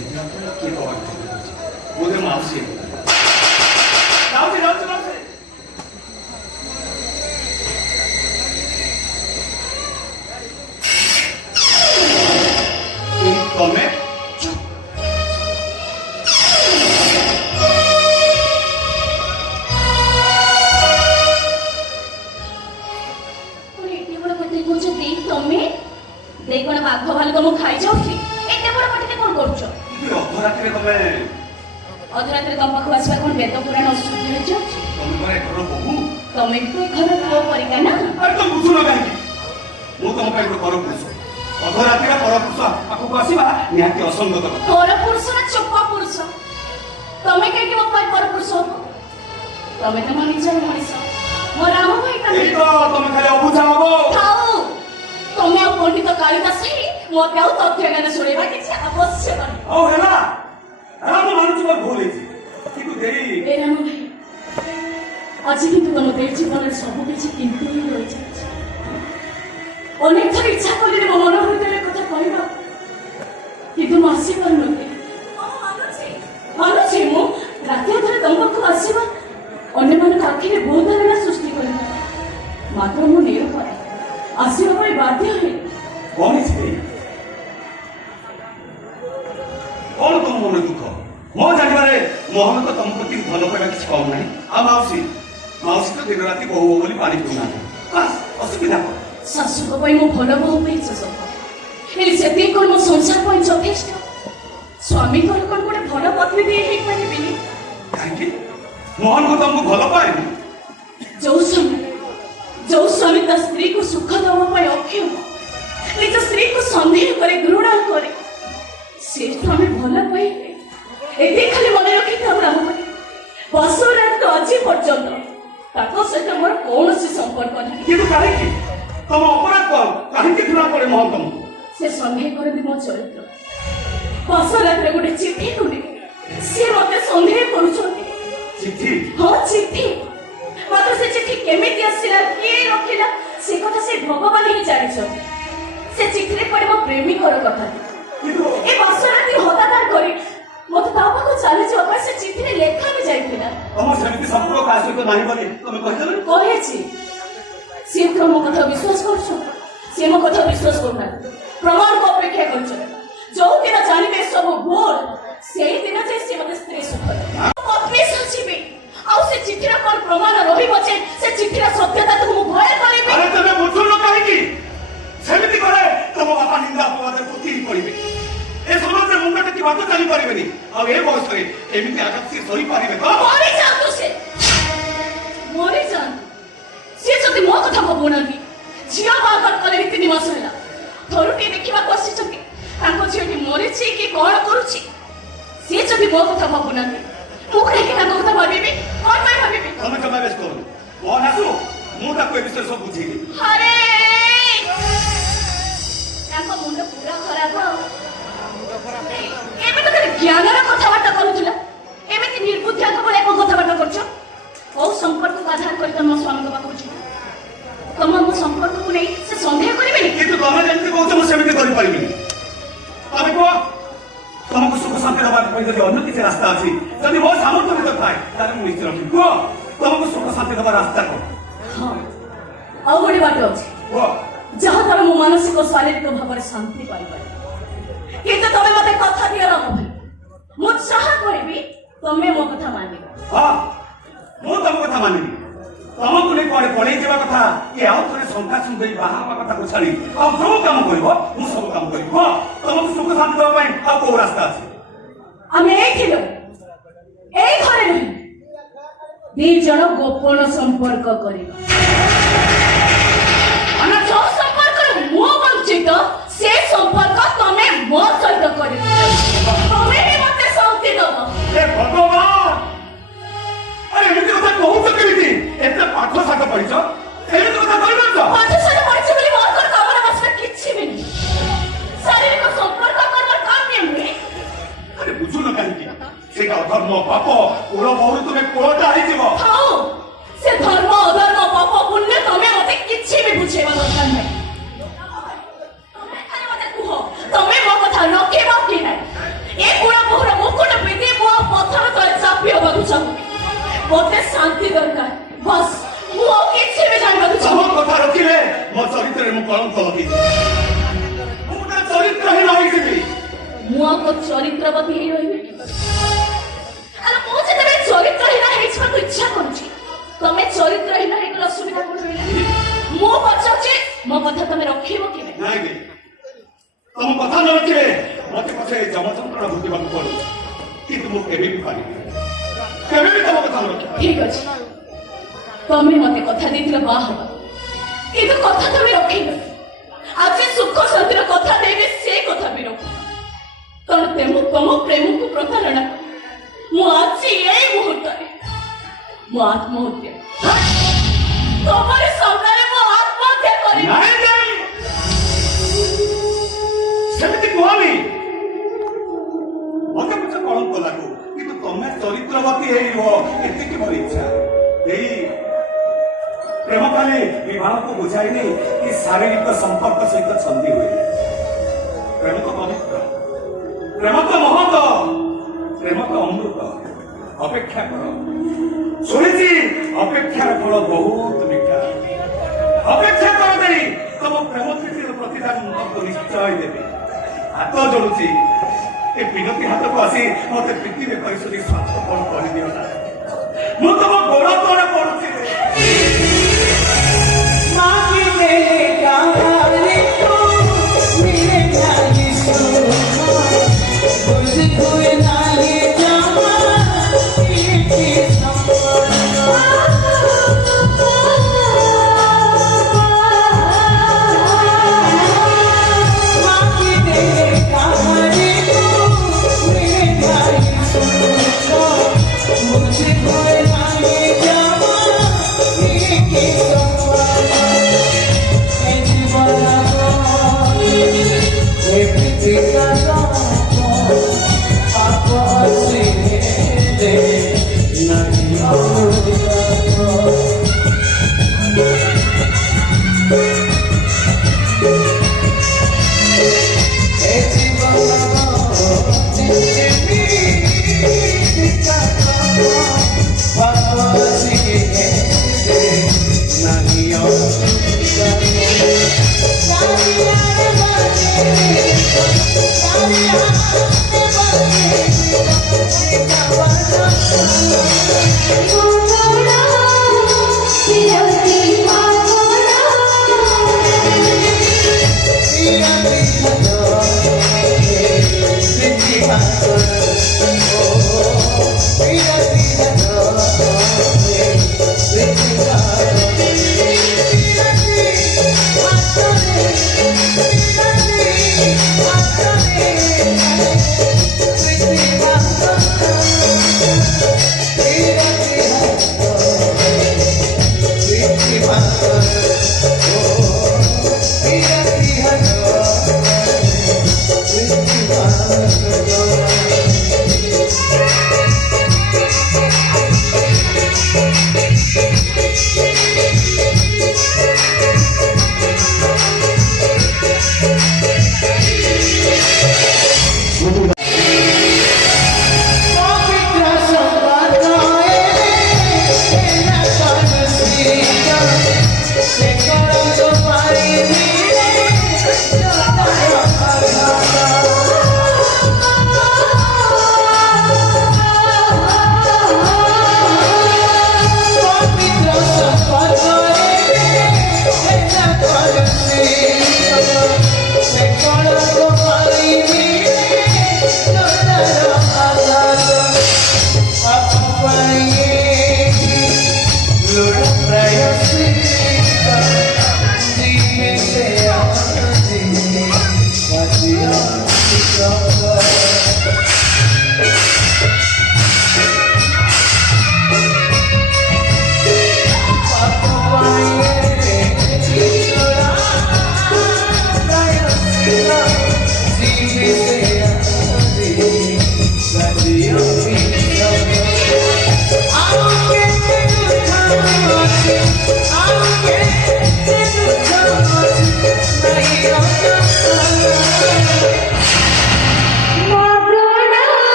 କିଏ କବାଟ ଖୋଲିଦେଉଛି? ବୋଧେ ମାଉସୀ ଯାଉଛି ଯାଉଛି ମାଉସୀ। ତମେ देखो ना बाघ भालू तुमको खाई जाऊची एते बड़ पटिते कोन करछो ଅଧରାତିରେ ତମେ अधरात्रि तुम पाखु आसबा कोन वेद पुराण अशुद्धि हो जाऊची ତମେ ଘରେ ଘର ବୋହୁ तमे तो घर पुओ परिका ना ଆରେ ତମେ ବୁଝୁନ କାହିଁକି? ମୁଁ ତମ ପାଇଁ ଗୋଟେ ପରପୁରୁଷ। ଅଧରାତିରେ ପରପୁରୁଷ ପାଖକୁ ଆସିବା ନିହାତି ଅସଙ୍ଗତ କଥା। पर पुरुष ना चोपा पुरुष तमे के मो पर पर पुरुष हो तमे तो मनि जाय मनिष मो राम भाई ଏଇ ତ ତମେ ଖାଲି ଅବୁଝା ହବ। थाओ तमे आ पंडित कालिदास ही मोते आ तथ्य ज्ञान सुनेबा किछि आवश्यक नहीं ଆଉ ହେଲା ହେଲା ମୁଁ ମାନୁଛି ମୋର ଭୁଲ ହେଇଛି କିନ୍ତୁ ଦେଇ ए राम भाई आज किंतु मन दे जीवन सब किछि किंतु ही रहि जाय अनेक थर इच्छा करले मो मन हृदय कथा कहबा किंतु मासी पर नते मानुछि मो राति अधरे तुम पाखु आसीबा अन्य मन आखिरे बहुत धारणा सृष्टि करबा मात्र मो नेर पर आसीबा पर बाध्य है କଣ ହେଇଛି? କଣ ତମ ମନ ଦୁଃଖ? ମୋ ଜାଣିବାରେ ମୋହନ ତ ତମ ପ୍ରତି ଭଲ ପାଇବା କିଛି କମ ନାହିଁ। ଆଉ ମାଉସୀ ମାଉସୀ ତ ଦିନ ରାତି ବୋହୁ ବୋହୁ ବୋଲି ପାଣି ପିଉନାହାନ୍ତି। ବାସ୍ ଅସୁବିଧା କଣ? ଶାଶୁଙ୍କ ପାଇଁ ମୁଁ ଭଲ ବୋହୁ ପାଇଛି ସତ ହେଲେ ସେତିକି କଣ ମୋ ସଂସାର ପାଇଁ ଯଥେଷ୍ଟ ସ୍ୱାମୀଙ୍କର କଣ ଗୋଟେ ଭଲ ପତ୍ନୀ ଦେଇ ହେଇପାରିବିନି କାହିଁକି ମୋହନକୁ ତମକୁ ଭଲ ପାଏନି? ଯୋଉ ସ୍ୱାମୀ ତା ସ୍ତ୍ରୀକୁ ସୁଖ ଦେବା ପାଇଁ ଅକ୍ଷମ ନିଜ ସ୍ତ୍ରୀକୁ ସନ୍ଦେହ କରେ ଘୃଣା କରେ ସେ ସ୍ୱାମୀ ଭଲ ପାଇବେ ଏତେ ଖାଲି ମନେ ରଖିଥାଉ ରାମ ଭାଇ ବସୁରାତ ଆଜି ପର୍ଯ୍ୟନ୍ତ ତାଙ୍କ ସହିତ ମୋର କୌଣସି ସମ୍ପର୍କ ନାହିଁ କିନ୍ତୁ କାହିଁକି ତମ ଅପରାଧ କଣ? କାହିଁକି ଘୃଣା କରେ ମୋହନ ତମକୁ? ସେ ସନ୍ଦେହ କରନ୍ତି ମୋ ଚରିତ୍ର ବସୁରାତରେ ଗୋଟେ ଚିଠି ଖୋଲି ସେ ମତେ ସନ୍ଦେହ କରୁଛନ୍ତି ଚିଠି? ହଁ ଚିଠି ମାତ୍ର ସେ ଚିଠି କେମିତି ଆସିଲା କିଏ ରଖିଲା ସେ କଥା ସେ ଭଗବାନ ହିଁ ଜାଣିଛନ୍ତି ସେ ଚିଠିରେ ପଡେ ମୋ ପ୍ରେମିକର କଥା କିନ୍ତୁ ଏ ବାସରାତି ହତାଦାର କରି ମତେ ତା ପାଖକୁ ଚାଲିଯିବା ପାଇଁ ସେ ଚିଠିରେ ଲେଖା ବି ଯାଇଥିଲା ତମ ସେମିତି ସମ୍ପୂର୍ଣ୍ଣ କାହା ସହିତ ନାହିଁ ବୋଲି ତମେ କହିଦେବନି? କହିଛି ସିଏ ତ ମୋ କଥା ବିଶ୍ୱାସ କରୁଛନ୍ତି ସିଏ ମୋ କଥା ବିଶ୍ୱାସ କରୁନାହାନ୍ତି ପ୍ରମାଣକୁ ଅପେକ୍ଷା କରୁଛନ୍ତି ଯୋଉଦିନ ଜାଣିବେ ସବୁ ଭୁଲ ସେଇଦିନ ଯେ ସେ ମତେ ସ୍ତ୍ରୀ ସୁଖ ପତ୍ନୀ ସାଜିବେ ଆଉ ସେ ଚିଠିର କଣ ପ୍ରମାଣ ରହିବ ଯେ ସେ ଚିଠିର ସତ୍ୟତାକୁ ମୁଁ ଭୟ କରିବି ଆରେ ତମେ ବୁଝୁନ କାହିଁକି? ସେମିତି କଲେ ତମ ବାପା ନିନ୍ଦା ଅପବାଦରେ ପୋତି ପଡିବେ ଏ ସମାଜରେ ମୁଣ୍ଡ ଟେକି ବାଟ ଚାଲି ପାରିବେନି ଆଉ ଏ ବୟସରେ ଏମିତି ଆଘାତ ସେ ସହିପାରିବେ ତ? ମରିଯାଆନ୍ତୁ ସେ ମରିଯାଆନ୍ତୁ ସିଏ ଯଦି ମୋ କଥା ଭାବୁନାହାନ୍ତି ଝିଅ ବାହାଘର କଲେଣି 3 ମାସ ହେଲା ଥରୁଟିଏ ଦେଖିବାକୁ ଆସିଛନ୍ତି ତାଙ୍କ ଝିଅଟି ମରିଛି କି କଣ କରୁଛି ସିଏ ଯଦି ମୋ କଥା ଭାବୁନାହାନ୍ତି ମୁଁ କାହିଁକି ତାଙ୍କ କଥା ଭାବିବି କଣ ପାଇଁ ଭାବିବି ତମେ ଜମା ବେଶ କରୁନି ମୋହନ ଆସୁ ମୁଁ ତାକୁ ଏ ବିଷୟରେ ସବୁ ବୁଝେଇବି। ଆରେ ତାଙ୍କ ମୁଣ୍ଡ ପୁରା ଖରାପ ଏବେ ତ ଖାଲି ଜ୍ଞାନର କଥାବାର୍ତ୍ତା କରୁଥିଲା ଏମିତି ନିର୍ବୁଦ୍ଧିଆଙ୍କ ଭଳିଆ କଣ କଥାବାର୍ତ୍ତା କରୁଛ କୋଉ ସମ୍ପର୍କକୁ ଆଧାର କରି ତମ ସ୍ୱାମୀଙ୍କ ପାଖକୁ ଯିବ ତମ ମୋ ସମ୍ପର୍କକୁ ନେଇ ସେ ସନ୍ଦେହ କରିବେନି କିନ୍ତୁ ତମେ ଯେମିତି କହୁଛ ମୁଁ ସେମିତି କରିପାରିବିନି। ତମେ କୁହ ତମକୁ ସୁଖ ଶାନ୍ତି ଦେବା ପାଇଁ ଯଦି ଅନ୍ୟ କିଛି ରାସ୍ତା ଅଛି ଯଦି ମୋ ସାମର୍ଥ୍ୟ ଭିତରେ ଥାଏ ତାହେଲେ ମୁଁ ନିଶ୍ଚୟ ରଖିବି। କୁହ ତମକୁ ସୁଖ ଶାନ୍ତି ଦେବା ରାସ୍ତା କଣ? ହଁ ଆଉ ଗୋଟେ ବାଟ ଅଛି କୁହ ଯାହାଦ୍ୱାରା ମୁଁ ମାନସିକ ଓ ଶାରୀରିକ ଭାବରେ ଶାନ୍ତି ପାଇପାରିବି କିନ୍ତୁ ତମେ ମତେ କଥା ଦିଅ ରାମ ଭାଇ ମୁଁ ଯାହା କରିବି ତମେ ମୋ କଥା ମାନିବ ହଁ ମୁଁ ତମ କଥା ମାନିବି। ତମକୁ ନେଇ କୁଆଡେ ପଳେଇ ଯିବା କଥା କି ଆଉ ଥରେ ଶଙ୍କା ସୁନ୍ଦରୀ ବାହା ହେବା କଥାକୁ ଛାଡି ଆଉ ଯୋଉ କାମ କରିବ ମୁଁ ସବୁ କାମ କରିବି। ହଁ ତମକୁ ସୁଖ ଶାନ୍ତି ଦେବା ପାଇଁ ଆଉ କୋଉ ରାସ୍ତା ଅଛି? ଆମେ ଏଇଠି ନୁହେଁ ଏଇ ଘରେ ନୁହେଁ 2 ଜଣ ଗୋପନ ସମ୍ପର୍କ କରିବା ମାନେ ଯୋଉ ସମ୍ପର୍କରେ ମୁଁ ବଞ୍ଚିତ ସେ ସମ୍ପର୍କ ତମେ ମୋ ସହିତ କରିବ ତମେ ହିଁ ମତେ ଶାନ୍ତି ଦବ ଏ ଭଗବାନ ଆରେ ଏମିତି କଥା କହୁଛ କେମିତି? ଏତେ ପାଠ ଶାଠ ପଢିଛ ଏମିତି କଥା କହିପାରୁଛ? ପାଠ ସାଠ ପଢିଛି ବୋଲି ମୋର କଣ କାମରେ ବସିବା କିଛି ବି ନାହିଁ ଶାରୀରିକ ସମ୍ପର୍କ କରିବାର କାମ ନୁହେଁ ଆରେ ବୁଝୁନ କାହିଁକି? ସେଇଟା ଅଧର୍ମ ପାପ କୁଳ ବହୁରୁ ତୁମେ କୁଳଟା ହେଇଯିବ। ଥାଉ ସେ ଧର୍ମ ଅଧର୍ମ ପାପ ପୁଣ୍ୟ ତମେ ମତେ କିଛି ବି ବୁଝେଇବା ଦରକାର ନାହିଁ ତମେ ଖାଲି ମତେ କୁହ ତମେ ମୋ କଥା ରଖିବ କି ନାହିଁ ଏ କୁଳ ମୋତେ ଶାନ୍ତି ଦରକାର ବସ୍ ମୁଁ ଆଉ କିଛି ବି ଜାଣିବାକୁ ତମ ଚାହୁଁନି କଥା ରଖିଲେ ମୋ ଚରିତ୍ରରେ ମୁଁ କଳଙ୍କ ଲଗେଇବି ମୁଁ ଗୋଟେ ଚରିତ୍ରହୀନ ହେଇଯିବି ମୁଁ ଆଉ କୋଉ ଚରିତ୍ରବତୀ ହେଇ ରହିବି ଆରେ ମୁଁ ଯେତେବେଳେ ଚରିତ୍ରହୀନ ହେଇଯିବାକୁ ଇଚ୍ଛା କରୁଛି ତମେ ଚରିତ୍ରହୀନ ହେଇଗଲେ ଅସୁବିଧା କଣ ରହିଲା ମୁଁ ପଚାରୁଛି ମୋ କଥା ତମେ ରଖିବ କେବେ ନାଇଁ କି ତମ କଥା ନ ରଖିଲେ ମତେ ପଛେ ଯମଯନ୍ତ୍ରଣା ଭୋଗିବାକୁ ପଡୁ କିନ୍ତୁ ମୁଁ କେବେ ବି ପାରିବି କେବେ ବି ତମ କଥା ନ ରଖିବି ଠିକ ଅଛି ତମେ ମତେ କଥା ଦେଇଥିଲ ବାହା ହବା କିନ୍ତୁ କଥା ତମେ ରଖିନ ଆଜି ସୁଖ ଶାନ୍ତିର କଥା ଦେବି ସେ କଥା ବି ରଖ କାରଣ ତମ ପ୍ରେମକୁ ପ୍ରତାରଣା ମୁଁ ଆଜି ଏଇ ମୁହୂର୍ତ୍ତରେ ମୁଁ ଆତ୍ମହତ୍ୟା ତମରି ସାମ୍ନାରେ ମୁଁ ଆତ୍ମହତ୍ୟା କରିବି ନାଇଁ ନାଇଁ ସେମିତି କୁହନି ମତେ ପଛେ କଳଙ୍କ ଲାଗୁ କିନ୍ତୁ ତମେ ଚରିତ୍ରବତୀ ହେଇବ ଏତିକି ମୋର ଇଚ୍ଛା ଏଇ ପ୍ରେମ କାଳେ ବିବାହକୁ ବୁଝାଇନି କି ଶାରୀରିକ ସମ୍ପର୍କ ସହିତ ଛନ୍ଦି ହୁଏ ପ୍ରେମ ତ ପବିତ୍ର ପ୍ରେମ ତ ମହତ ପ୍ରେମ ତ ଅମୃତ ଅପେକ୍ଷା କର ଶୁଣିଛି ଅପେକ୍ଷାର ଫଳ ବହୁତ ମିଠା ଅପେକ୍ଷା କର ଦେଇ ତମ ପ୍ରେମ ପ୍ରୀତିର ପ୍ରତିଦାନ ମୁଁ ତମକୁ ନିଶ୍ଚୟ ଦେବି ହାତ ଯୋଡୁଛି ଏ ବିନତି ହାତକୁ ଆସି ମତେ ପ୍ରୀତିରେ କରିସୁରି ସ୍ୱାର୍ଥ କଣ କରିଦିଅ ନା ମୁଁ ତମ ଗୋଡ ତଳେ ପଡୁଛି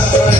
Oh